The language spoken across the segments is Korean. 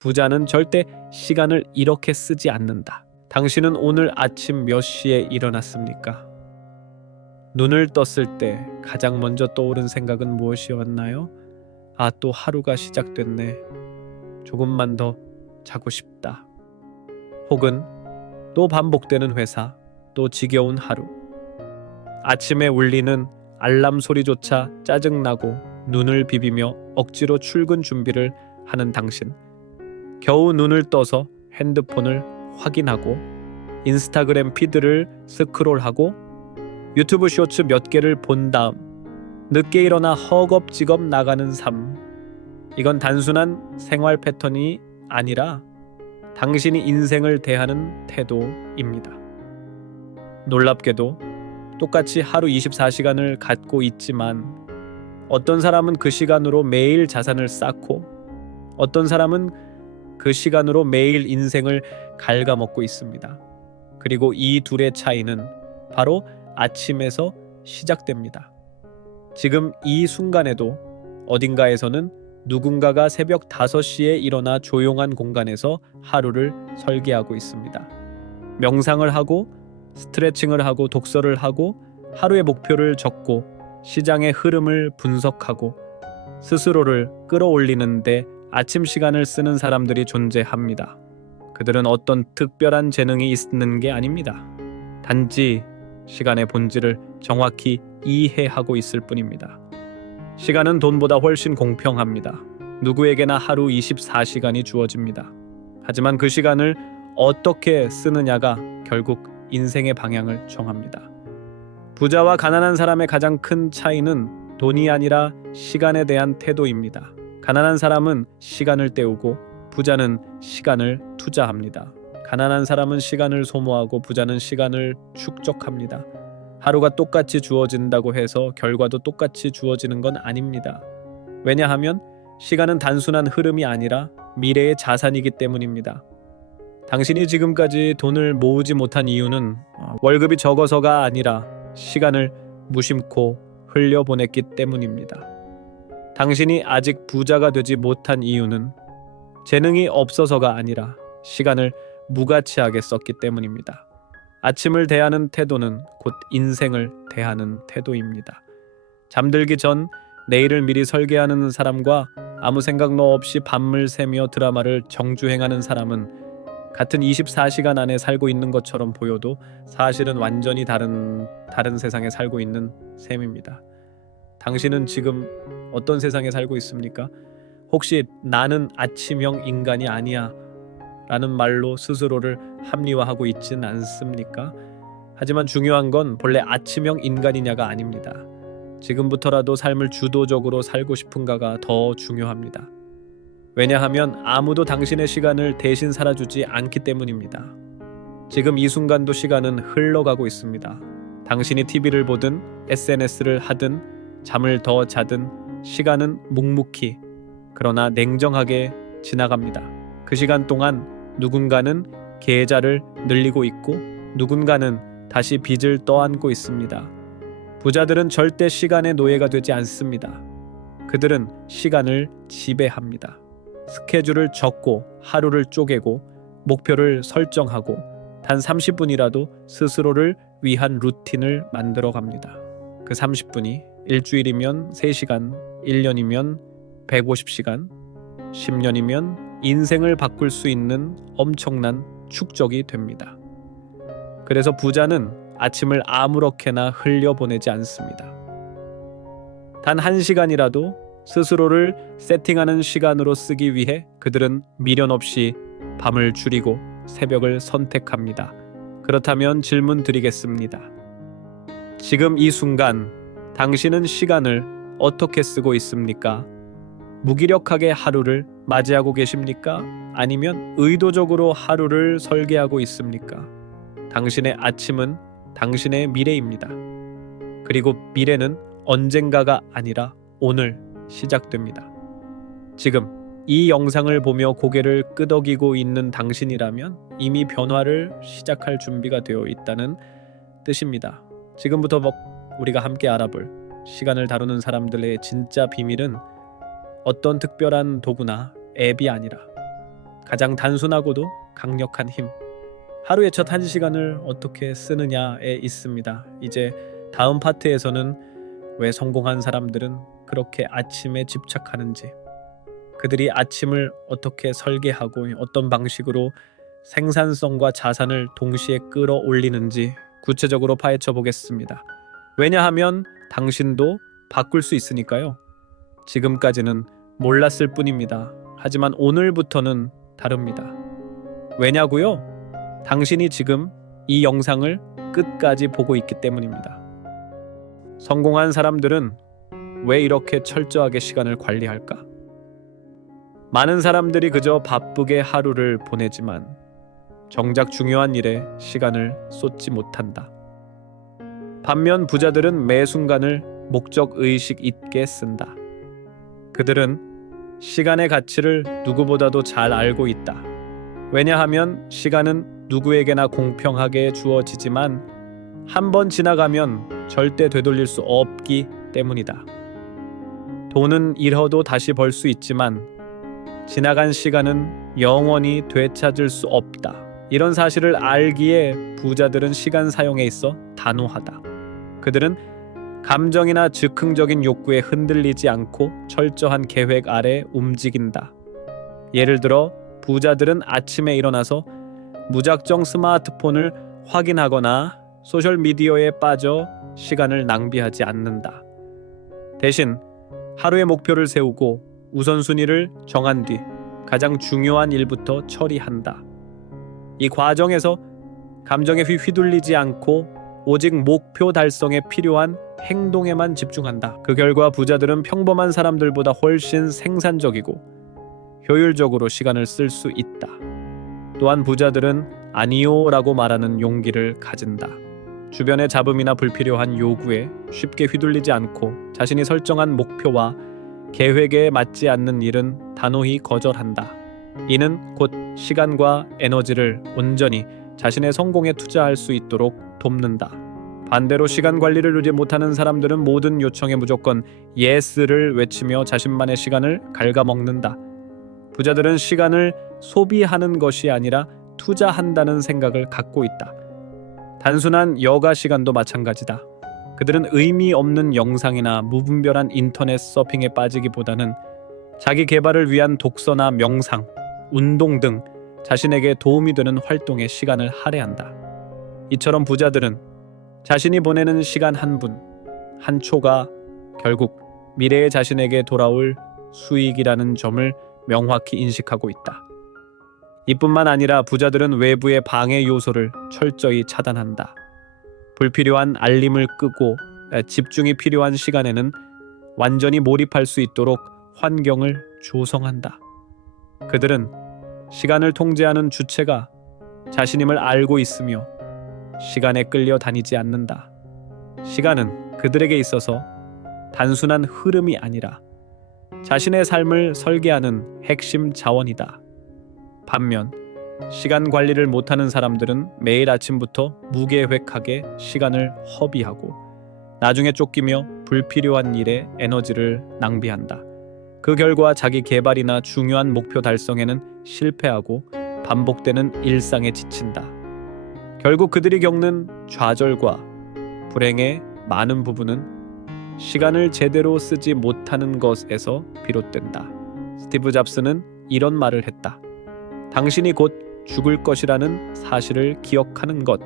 부자는 절대 시간을 이렇게 쓰지 않는다. 당신은 오늘 아침 몇 시에 일어났습니까? 눈을 떴을 때 가장 먼저 떠오른 생각은 무엇이었나요? 아, 또 하루가 시작됐네. 조금만 더 자고 싶다. 혹은 또 반복되는 회사, 또 지겨운 하루. 아침에 울리는 알람 소리조차 짜증나고 눈을 비비며 억지로 출근 준비를 하는 당신. 겨우 눈을 떠서 핸드폰을 확인하고 인스타그램 피드를 스크롤하고 유튜브 쇼츠 몇 개를 본 다음 늦게 일어나 허겁지겁 나가는 삶. 이건 단순한 생활 패턴이 아니라 당신이 인생을 대하는 태도입니다. 놀랍게도 똑같이 하루 24시간을 갖고 있지만 어떤 사람은 그 시간으로 매일 자산을 쌓고 어떤 사람은 그 시간으로 매일 인생을 갉아먹고 있습니다. 그리고 이 둘의 차이는 바로 아침에서 시작됩니다. 지금 이 순간에도 어딘가에서는 누군가가 새벽 5시에 일어나 조용한 공간에서 하루를 설계하고 있습니다. 명상을 하고 스트레칭을 하고 독서를 하고 하루의 목표를 적고 시장의 흐름을 분석하고 스스로를 끌어올리는데 아침 시간을 쓰는 사람들이 존재합니다. 그들은 어떤 특별한 재능이 있는 게 아닙니다. 단지 시간의 본질을 정확히 이해하고 있을 뿐입니다. 시간은 돈보다 훨씬 공평합니다. 누구에게나 하루 24시간이 주어집니다. 하지만 그 시간을 어떻게 쓰느냐가 결국 인생의 방향을 정합니다. 부자와 가난한 사람의 가장 큰 차이는 돈이 아니라 시간에 대한 태도입니다. 가난한 사람은 시간을 때우고 부자는 시간을 투자합니다. 가난한 사람은 시간을 소모하고 부자는 시간을 축적합니다. 하루가 똑같이 주어진다고 해서 결과도 똑같이 주어지는 건 아닙니다. 왜냐하면 시간은 단순한 흐름이 아니라 미래의 자산이기 때문입니다. 당신이 지금까지 돈을 모으지 못한 이유는 월급이 적어서가 아니라 시간을 무심코 흘려보냈기 때문입니다. 당신이 아직 부자가 되지 못한 이유는 재능이 없어서가 아니라 시간을 무가치하게 썼기 때문입니다. 아침을 대하는 태도는 곧 인생을 대하는 태도입니다. 잠들기 전 내일을 미리 설계하는 사람과 아무 생각 없이 밤을 새며 드라마를 정주행하는 사람은 같은 24시간 안에 살고 있는 것처럼 보여도 사실은 완전히 다른 세상에 살고 있는 셈입니다. 당신은 지금 어떤 세상에 살고 있습니까? 혹시 나는 아침형 인간이 아니야 라는 말로 스스로를 합리화하고 있진 않습니까? 하지만 중요한 건 본래 아침형 인간이냐가 아닙니다. 지금부터라도 삶을 주도적으로 살고 싶은가가 더 중요합니다. 왜냐하면 아무도 당신의 시간을 대신 살아주지 않기 때문입니다. 지금 이 순간도 시간은 흘러가고 있습니다. 당신이 TV를 보든 SNS를 하든 잠을 더 자든 시간은 묵묵히 그러나 냉정하게 지나갑니다. 그 시간 동안 누군가는 계좌를 늘리고 있고 누군가는 다시 빚을 떠안고 있습니다. 부자들은 절대 시간의 노예가 되지 않습니다. 그들은 시간을 지배합니다. 스케줄을 적고 하루를 쪼개고 목표를 설정하고 단 30분이라도 스스로를 위한 루틴을 만들어 갑니다. 그 30분이 일주일이면 3시간, 1년이면 150시간, 10년이면 인생을 바꿀 수 있는 엄청난 축적이 됩니다. 그래서 부자는 아침을 아무렇게나 흘려보내지 않습니다. 단 1시간이라도 스스로를 세팅하는 시간으로 쓰기 위해 그들은 미련 없이 밤을 줄이고 새벽을 선택합니다. 그렇다면 질문 드리겠습니다. 지금 이 순간 당신은 시간을 어떻게 쓰고 있습니까? 무기력하게 하루를 맞이하고 계십니까? 아니면 의도적으로 하루를 설계하고 있습니까? 당신의 아침은 당신의 미래입니다. 그리고 미래는 언젠가가 아니라 오늘 시작됩니다. 지금 이 영상을 보며 고개를 끄덕이고 있는 당신이라면 이미 변화를 시작할 준비가 되어 있다는 뜻입니다. 지금부터 우리가 함께 알아볼 시간을 다루는 사람들의 진짜 비밀은 어떤 특별한 도구나 앱이 아니라 가장 단순하고도 강력한 힘. 하루의 첫 1시간을 어떻게 쓰느냐에 있습니다. 이제 다음 파트에서는 왜 성공한 사람들은 그렇게 아침에 집착하는지, 그들이 아침을 어떻게 설계하고 어떤 방식으로 생산성과 자산을 동시에 끌어올리는지 구체적으로 파헤쳐 보겠습니다. 왜냐하면 당신도 바꿀 수 있으니까요. 지금까지는 몰랐을 뿐입니다. 하지만 오늘부터는 다릅니다. 왜냐고요? 당신이 지금 이 영상을 끝까지 보고 있기 때문입니다. 성공한 사람들은 왜 이렇게 철저하게 시간을 관리할까? 많은 사람들이 그저 바쁘게 하루를 보내지만 정작 중요한 일에 시간을 쏟지 못한다. 반면 부자들은 매 순간을 목적의식 있게 쓴다. 그들은 시간의 가치를 누구보다도 잘 알고 있다. 왜냐하면 시간은 누구에게나 공평하게 주어지지만 한 번 지나가면 절대 되돌릴 수 없기 때문이다. 돈은 잃어도 다시 벌 수 있지만 지나간 시간은 영원히 되찾을 수 없다. 이런 사실을 알기에 부자들은 시간 사용에 있어 단호하다. 그들은 감정이나 즉흥적인 욕구에 흔들리지 않고 철저한 계획 아래 움직인다. 예를 들어 부자들은 아침에 일어나서 무작정 스마트폰을 확인하거나 소셜미디어에 빠져 시간을 낭비하지 않는다. 대신 하루의 목표를 세우고 우선순위를 정한 뒤 가장 중요한 일부터 처리한다. 이 과정에서 감정에 휘둘리지 않고 오직 목표 달성에 필요한 행동에만 집중한다. 그 결과 부자들은 평범한 사람들보다 훨씬 생산적이고 효율적으로 시간을 쓸 수 있다. 또한 부자들은 아니요라고 말하는 용기를 가진다. 주변의 잡음이나 불필요한 요구에 쉽게 휘둘리지 않고 자신이 설정한 목표와 계획에 맞지 않는 일은 단호히 거절한다. 이는 곧 시간과 에너지를 온전히 자신의 성공에 투자할 수 있도록 돕는다. 반대로 시간 관리를 하지 못하는 사람들은 모든 요청에 무조건 예스를 외치며 자신만의 시간을 갉아먹는다. 부자들은 시간을 소비하는 것이 아니라 투자한다는 생각을 갖고 있다. 단순한 여가 시간도 마찬가지다. 그들은 의미 없는 영상이나 무분별한 인터넷 서핑에 빠지기보다는 자기 개발을 위한 독서나 명상, 운동 등 자신에게 도움이 되는 활동에 시간을 할애한다. 이처럼 부자들은 자신이 보내는 시간 한 분, 한 초가 결국 미래의 자신에게 돌아올 수익이라는 점을 명확히 인식하고 있다. 이뿐만 아니라 부자들은 외부의 방해 요소를 철저히 차단한다. 불필요한 알림을 끄고 집중이 필요한 시간에는 완전히 몰입할 수 있도록 환경을 조성한다. 그들은 시간을 통제하는 주체가 자신임을 알고 있으며 시간에 끌려 다니지 않는다. 시간은 그들에게 있어서 단순한 흐름이 아니라 자신의 삶을 설계하는 핵심 자원이다. 반면 시간 관리를 못하는 사람들은 매일 아침부터 무계획하게 시간을 허비하고 나중에 쫓기며 불필요한 일에 에너지를 낭비한다. 그 결과 자기 개발이나 중요한 목표 달성에는 실패하고 반복되는 일상에 지친다. 결국 그들이 겪는 좌절과 불행의 많은 부분은 시간을 제대로 쓰지 못하는 것에서 비롯된다. 스티브 잡스는 이런 말을 했다. 당신이 곧 죽을 것이라는 사실을 기억하는 것.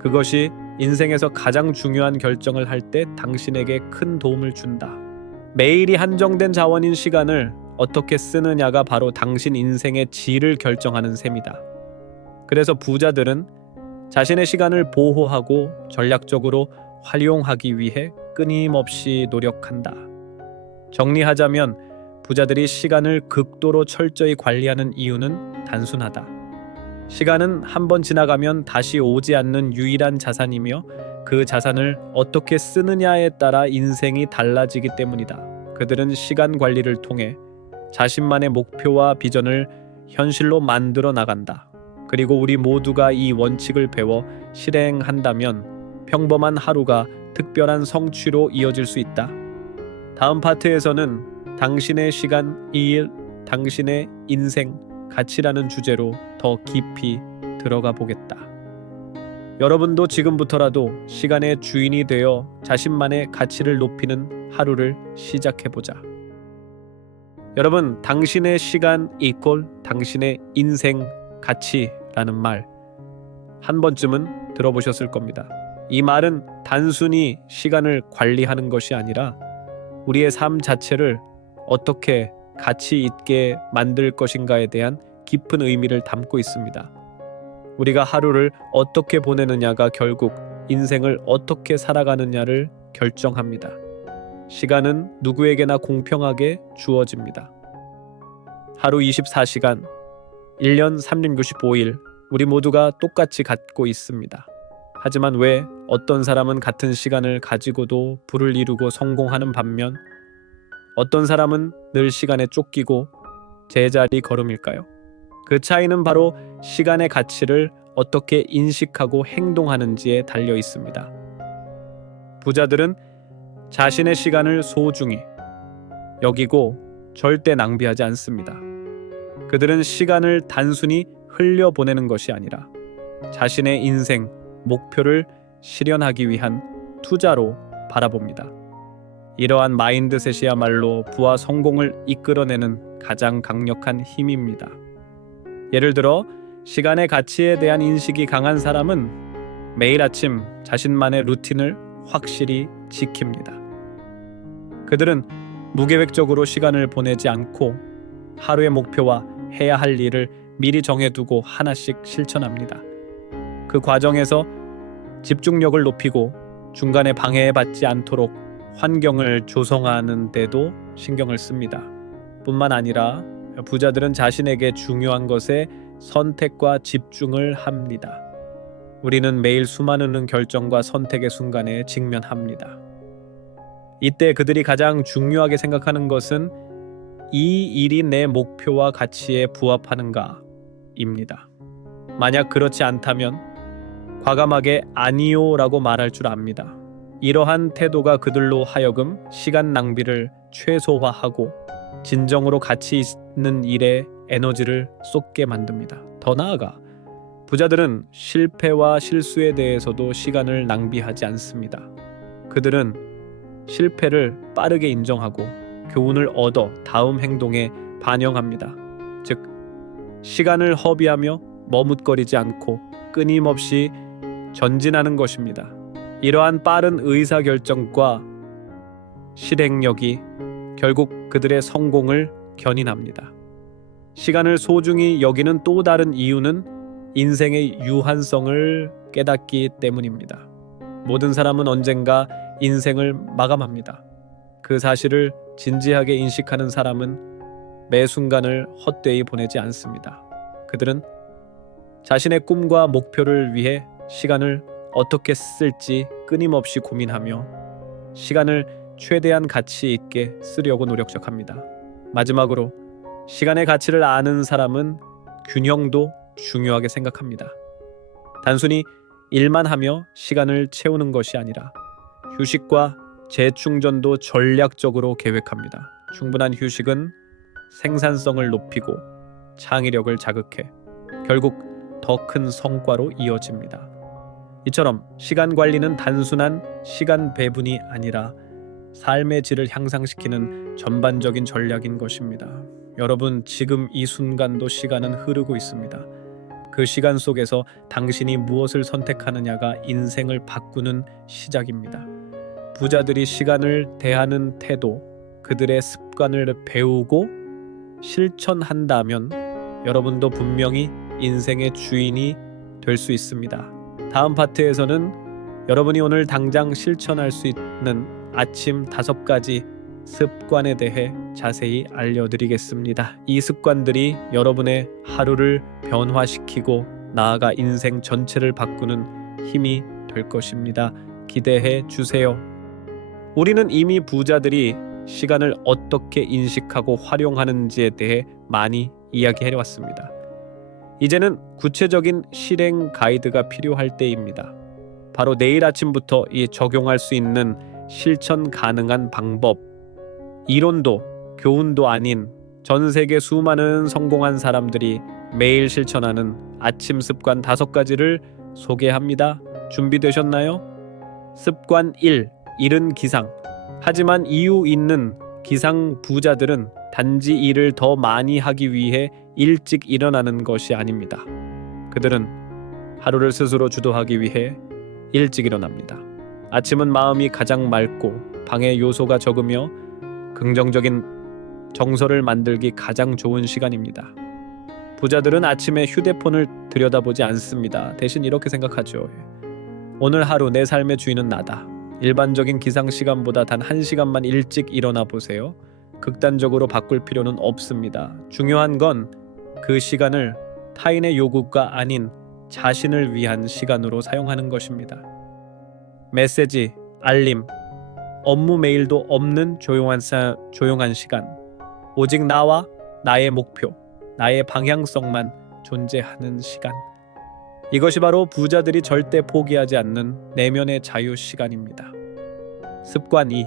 그것이 인생에서 가장 중요한 결정을 할 때 당신에게 큰 도움을 준다. 매일이 한정된 자원인 시간을 어떻게 쓰느냐가 바로 당신 인생의 질을 결정하는 셈이다. 그래서 부자들은 자신의 시간을 보호하고 전략적으로 활용하기 위해 끊임없이 노력한다. 정리하자면 부자들이 시간을 극도로 철저히 관리하는 이유는 단순하다. 시간은 한 번 지나가면 다시 오지 않는 유일한 자산이며 그 자산을 어떻게 쓰느냐에 따라 인생이 달라지기 때문이다. 그들은 시간 관리를 통해 자신만의 목표와 비전을 현실로 만들어 나간다. 그리고 우리 모두가 이 원칙을 배워 실행한다면 평범한 하루가 특별한 성취로 이어질 수 있다. 다음 파트에서는 당신의 시간, 이 일, 당신의 인생, 가치라는 주제로 더 깊이 들어가 보겠다. 여러분도 지금부터라도 시간의 주인이 되어 자신만의 가치를 높이는 하루를 시작해보자. 여러분, 당신의 시간 이꼴 당신의 인생 가치라는 말 한 번쯤은 들어보셨을 겁니다. 이 말은 단순히 시간을 관리하는 것이 아니라 우리의 삶 자체를 어떻게 가치 있게 만들 것인가에 대한 깊은 의미를 담고 있습니다. 우리가 하루를 어떻게 보내느냐가 결국 인생을 어떻게 살아가느냐를 결정합니다. 시간은 누구에게나 공평하게 주어집니다. 하루 24시간, 1년 365일 우리 모두가 똑같이 갖고 있습니다. 하지만 왜 어떤 사람은 같은 시간을 가지고도 부를 이루고 성공하는 반면 어떤 사람은 늘 시간에 쫓기고 제자리 걸음일까요? 그 차이는 바로 시간의 가치를 어떻게 인식하고 행동하는지에 달려 있습니다. 부자들은 자신의 시간을 소중히 여기고 절대 낭비하지 않습니다. 그들은 시간을 단순히 흘려보내는 것이 아니라 자신의 인생, 목표를 실현하기 위한 투자로 바라봅니다. 이러한 마인드셋이야말로 부와 성공을 이끌어내는 가장 강력한 힘입니다. 예를 들어 시간의 가치에 대한 인식이 강한 사람은 매일 아침 자신만의 루틴을 확실히 지킵니다. 그들은 무계획적으로 시간을 보내지 않고 하루의 목표와 해야 할 일을 미리 정해두고 하나씩 실천합니다. 그 과정에서 집중력을 높이고 중간에 방해받지 않도록 환경을 조성하는 데도 신경을 씁니다. 뿐만 아니라 부자들은 자신에게 중요한 것에 선택과 집중을 합니다. 우리는 매일 수많은 결정과 선택의 순간에 직면합니다. 이때 그들이 가장 중요하게 생각하는 것은 이 일이 내 목표와 가치에 부합하는가입니다. 만약 그렇지 않다면 과감하게 아니요라고 말할 줄 압니다. 이러한 태도가 그들로 하여금 시간 낭비를 최소화하고 진정으로 가치 있는 일에 에너지를 쏟게 만듭니다. 더 나아가 부자들은 실패와 실수에 대해서도 시간을 낭비하지 않습니다. 그들은 실패를 빠르게 인정하고 교훈을 얻어 다음 행동에 반영합니다. 즉, 시간을 허비하며 머뭇거리지 않고 끊임없이 전진하는 것입니다. 이러한 빠른 의사결정과 실행력이 결국 그들의 성공을 견인합니다. 시간을 소중히 여기는 또 다른 이유는 인생의 유한성을 깨닫기 때문입니다. 모든 사람은 언젠가 인생을 마감합니다. 그 사실을 진지하게 인식하는 사람은 매 순간을 헛되이 보내지 않습니다. 그들은 자신의 꿈과 목표를 위해 시간을 어떻게 쓸지 끊임없이 고민하며 시간을 최대한 가치 있게 쓰려고 노력합니다. 마지막으로 시간의 가치를 아는 사람은 균형도 중요하게 생각합니다. 단순히 일만 하며 시간을 채우는 것이 아니라 휴식과 재충전도 전략적으로 계획합니다. 충분한 휴식은 생산성을 높이고 창의력을 자극해 결국 더 큰 성과로 이어집니다. 이처럼 시간 관리는 단순한 시간 배분이 아니라 삶의 질을 향상시키는 전반적인 전략인 것입니다. 여러분, 지금 이 순간도 시간은 흐르고 있습니다. 그 시간 속에서 당신이 무엇을 선택하느냐가 인생을 바꾸는 시작입니다. 부자들이 시간을 대하는 태도, 그들의 습관을 배우고 실천한다면 여러분도 분명히 인생의 주인이 될 수 있습니다. 다음 파트에서는 여러분이 오늘 당장 실천할 수 있는 아침 5가지 습관에 대해 자세히 알려드리겠습니다. 이 습관들이 여러분의 하루를 변화시키고 나아가 인생 전체를 바꾸는 힘이 될 것입니다. 기대해 주세요. 우리는 이미 부자들이 시간을 어떻게 인식하고 활용하는지에 대해 많이 이야기해 왔습니다. 이제는 구체적인 실행 가이드가 필요할 때입니다. 바로 내일 아침부터 이 적용할 수 있는 실천 가능한 방법, 이론도 교훈도 아닌 전 세계 수많은 성공한 사람들이 매일 실천하는 아침 습관 5가지를 소개합니다. 준비되셨나요? 습관 1. 이른 기상. 하지만 이유 있는 기상 부자들은 단지 일을 더 많이 하기 위해 일찍 일어나는 것이 아닙니다. 그들은 하루를 스스로 주도하기 위해 일찍 일어납니다. 아침은 마음이 가장 맑고 방해 요소가 적으며 긍정적인 정서를 만들기 가장 좋은 시간입니다. 부자들은 아침에 휴대폰을 들여다보지 않습니다. 대신 이렇게 생각하죠. 오늘 하루 내 삶의 주인은 나다. 일반적인 기상 시간보다 단 1시간만 일찍 일어나 보세요. 극단적으로 바꿀 필요는 없습니다. 중요한 건 그 시간을 타인의 요구가 아닌 자신을 위한 시간으로 사용하는 것입니다. 메시지, 알림, 업무 메일도 없는 조용한 시간. 오직 나와 나의 목표, 나의 방향성만 존재하는 시간. 이것이 바로 부자들이 절대 포기하지 않는 내면의 자유 시간입니다. 습관 2.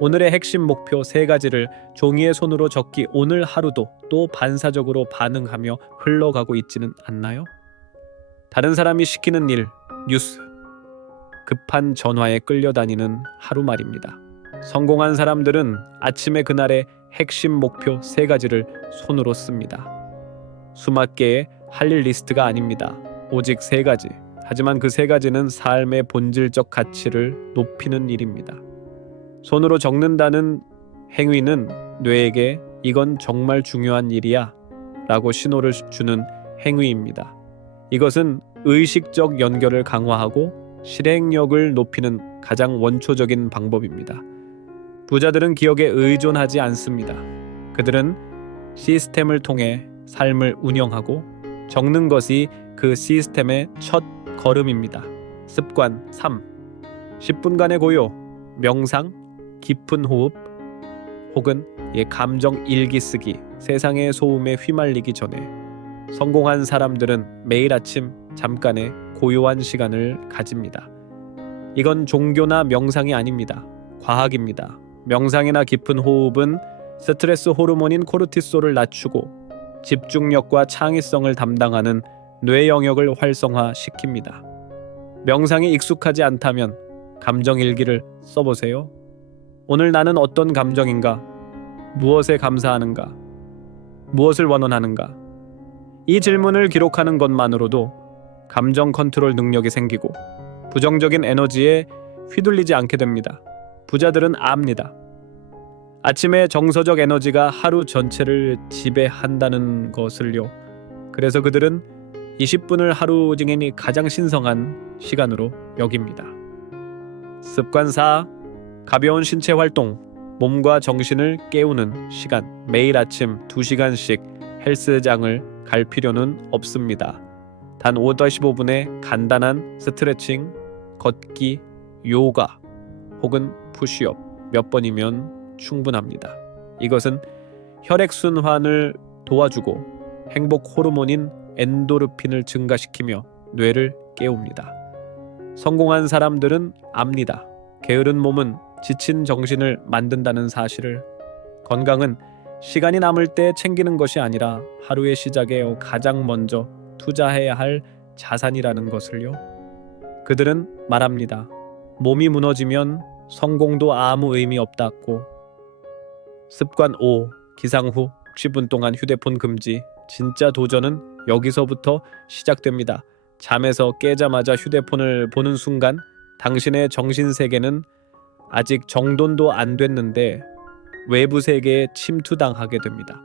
오늘의 핵심 목표 3가지를 종이에 손으로 적기. 오늘 하루도 또 반사적으로 반응하며 흘러가고 있지는 않나요? 다른 사람이 시키는 일, 뉴스, 급한 전화에 끌려다니는 하루 말입니다. 성공한 사람들은 아침에 그날의 핵심 목표 3가지를 손으로 씁니다. 수만 개의 할 일 리스트가 아닙니다. 오직 3가지. 하지만 그 3가지는 삶의 본질적 가치를 높이는 일입니다. 손으로 적는다는 행위는 뇌에게 이건 정말 중요한 일이야 라고 신호를 주는 행위입니다. 이것은 의식적 연결을 강화하고 실행력을 높이는 가장 원초적인 방법입니다. 부자들은 기억에 의존하지 않습니다. 그들은 시스템을 통해 삶을 운영하고 적는 것이 그 시스템의 첫 걸음입니다. 습관 3. 10분간의 고요, 명상, 깊은 호흡 혹은 감정 일기 쓰기. 세상의 소음에 휘말리기 전에 성공한 사람들은 매일 아침 잠깐의 고요한 시간을 가집니다. 이건 종교나 명상이 아닙니다. 과학입니다. 명상이나 깊은 호흡은 스트레스 호르몬인 코르티솔을 낮추고 집중력과 창의성을 담당하는 뇌 영역을 활성화시킵니다. 명상이 익숙하지 않다면 감정 일기를 써보세요. 오늘 나는 어떤 감정인가? 무엇에 감사하는가? 무엇을 원하는가? 이 질문을 기록하는 것만으로도 감정 컨트롤 능력이 생기고 부정적인 에너지에 휘둘리지 않게 됩니다. 부자들은 압니다. 아침에 정서적 에너지가 하루 전체를 지배한다는 것을요. 그래서 그들은 20분을 하루 중에 가장 신성한 시간으로 여깁니다. 습관 4. 가벼운 신체 활동. 몸과 정신을 깨우는 시간. 매일 아침 2시간씩 헬스장을 갈 필요는 없습니다. 단 5-15분의 간단한 스트레칭, 걷기, 요가 혹은 푸시업 몇 번이면 충분합니다. 이것은 혈액순환을 도와주고 행복 호르몬인 엔도르핀을 증가시키며 뇌를 깨웁니다. 성공한 사람들은 압니다. 게으른 몸은 지친 정신을 만든다는 사실을. 건강은 시간이 남을 때 챙기는 것이 아니라 하루의 시작에 가장 먼저 투자해야 할 자산이라는 것을요. 그들은 말합니다. 몸이 무너지면 성공도 아무 의미 없다고. 습관 5. 기상 후 60분 동안 휴대폰 금지. 진짜 도전은 여기서부터 시작됩니다. 잠에서 깨자마자 휴대폰을 보는 순간 당신의 정신세계는 아직 정돈도 안 됐는데 외부 세계에 침투당하게 됩니다.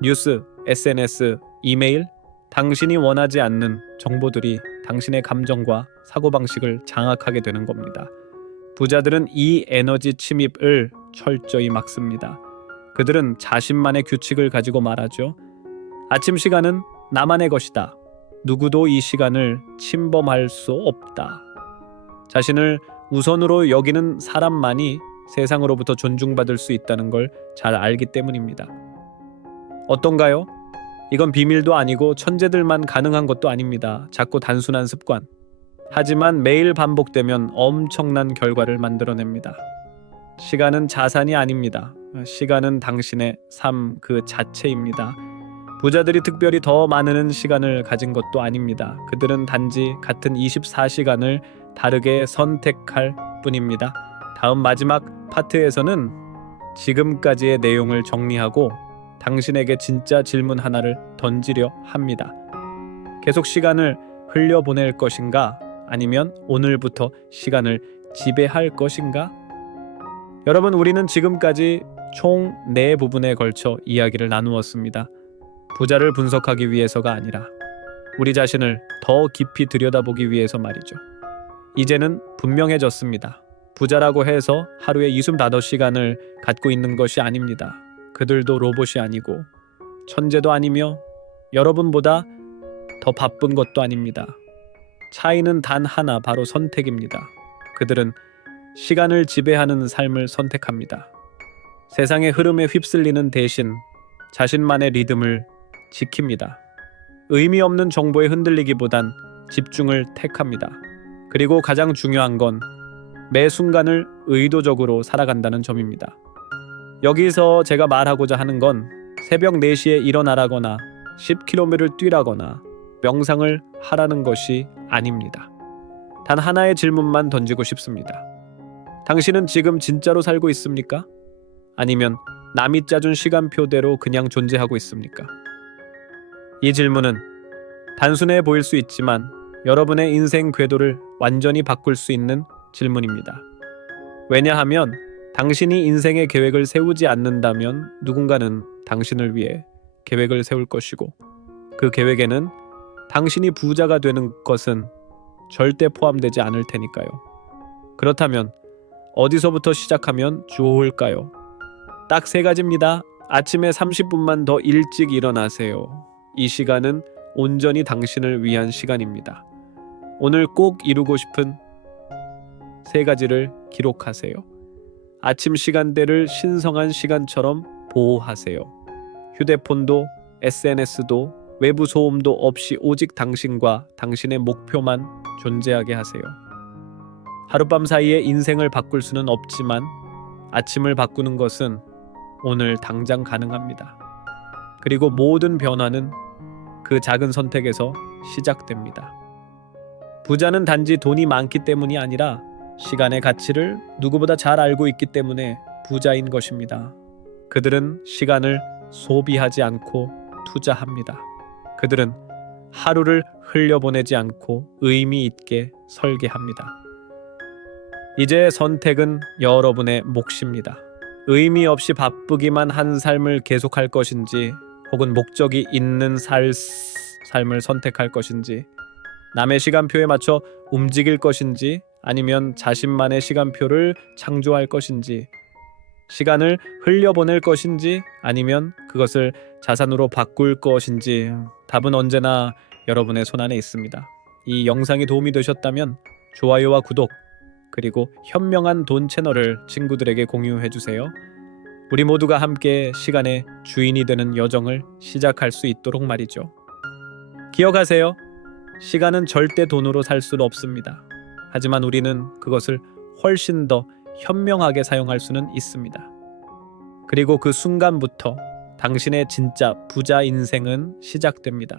뉴스, SNS, 이메일, 당신이 원하지 않는 정보들이 당신의 감정과 사고방식을 장악하게 되는 겁니다. 부자들은 이 에너지 침입을 철저히 막습니다. 그들은 자신만의 규칙을 가지고 말하죠. 아침 시간은 나만의 것이다. 누구도 이 시간을 침범할 수 없다. 자신을 우선으로 여기는 사람만이 세상으로부터 존중받을 수 있다는 걸 잘 알기 때문입니다. 어떤가요? 이건 비밀도 아니고 천재들만 가능한 것도 아닙니다. 작고 단순한 습관. 하지만 매일 반복되면 엄청난 결과를 만들어냅니다. 시간은 자산이 아닙니다. 시간은 당신의 삶 그 자체입니다. 부자들이 특별히 더 많은 시간을 가진 것도 아닙니다. 그들은 단지 같은 24시간을 다르게 선택할 뿐입니다. 다음 마지막 파트에서는 지금까지의 내용을 정리하고 당신에게 진짜 질문 하나를 던지려 합니다. 계속 시간을 흘려보낼 것인가? 아니면 오늘부터 시간을 지배할 것인가? 여러분, 우리는 지금까지 총 4부분에 걸쳐 이야기를 나누었습니다. 부자를 분석하기 위해서가 아니라 우리 자신을 더 깊이 들여다보기 위해서 말이죠. 이제는 분명해졌습니다. 부자라고 해서 하루에 25시간을 갖고 있는 것이 아닙니다. 그들도 로봇이 아니고 천재도 아니며 여러분보다 더 바쁜 것도 아닙니다. 차이는 단 하나, 바로 선택입니다. 그들은 시간을 지배하는 삶을 선택합니다. 세상의 흐름에 휩쓸리는 대신 자신만의 리듬을 지킵니다. 의미 없는 정보에 흔들리기보단 집중을 택합니다. 그리고 가장 중요한 건 매 순간을 의도적으로 살아간다는 점입니다. 여기서 제가 말하고자 하는 건 새벽 4시에 일어나라거나 10km를 뛰라거나 명상을 하라는 것이 아닙니다. 단 하나의 질문만 던지고 싶습니다. 당신은 지금 진짜로 살고 있습니까? 아니면 남이 짜준 시간표대로 그냥 존재하고 있습니까? 이 질문은 단순해 보일 수 있지만 여러분의 인생 궤도를 완전히 바꿀 수 있는 질문입니다. 왜냐하면 당신이 인생의 계획을 세우지 않는다면 누군가는 당신을 위해 계획을 세울 것이고 그 계획에는 당신이 부자가 되는 것은 절대 포함되지 않을 테니까요. 그렇다면 어디서부터 시작하면 좋을까요? 딱 3가지입니다. 아침에 30분만 더 일찍 일어나세요. 이 시간은 온전히 당신을 위한 시간입니다. 오늘 꼭 이루고 싶은 3가지를 기록하세요. 아침 시간대를 신성한 시간처럼 보호하세요. 휴대폰도 SNS도 외부 소음도 없이 오직 당신과 당신의 목표만 존재하게 하세요. 하룻밤 사이에 인생을 바꿀 수는 없지만 아침을 바꾸는 것은 오늘 당장 가능합니다. 그리고 모든 변화는 그 작은 선택에서 시작됩니다. 부자는 단지 돈이 많기 때문이 아니라 시간의 가치를 누구보다 잘 알고 있기 때문에 부자인 것입니다. 그들은 시간을 소비하지 않고 투자합니다. 그들은 하루를 흘려보내지 않고 의미 있게 설계합니다. 이제 선택은 여러분의 몫입니다. 의미 없이 바쁘기만 한 삶을 계속할 것인지 혹은 목적이 있는 삶을 선택할 것인지, 남의 시간표에 맞춰 움직일 것인지 아니면 자신만의 시간표를 창조할 것인지, 시간을 흘려보낼 것인지 아니면 그것을 자산으로 바꿀 것인지, 답은 언제나 여러분의 손안에 있습니다. 이 영상이 도움이 되셨다면 좋아요와 구독, 그리고 현명한 돈 채널을 친구들에게 공유해주세요. 우리 모두가 함께 시간의 주인이 되는 여정을 시작할 수 있도록 말이죠. 기억하세요. 시간은 절대 돈으로 살 수는 없습니다. 하지만 우리는 그것을 훨씬 더 현명하게 사용할 수는 있습니다. 그리고 그 순간부터 당신의 진짜 부자 인생은 시작됩니다.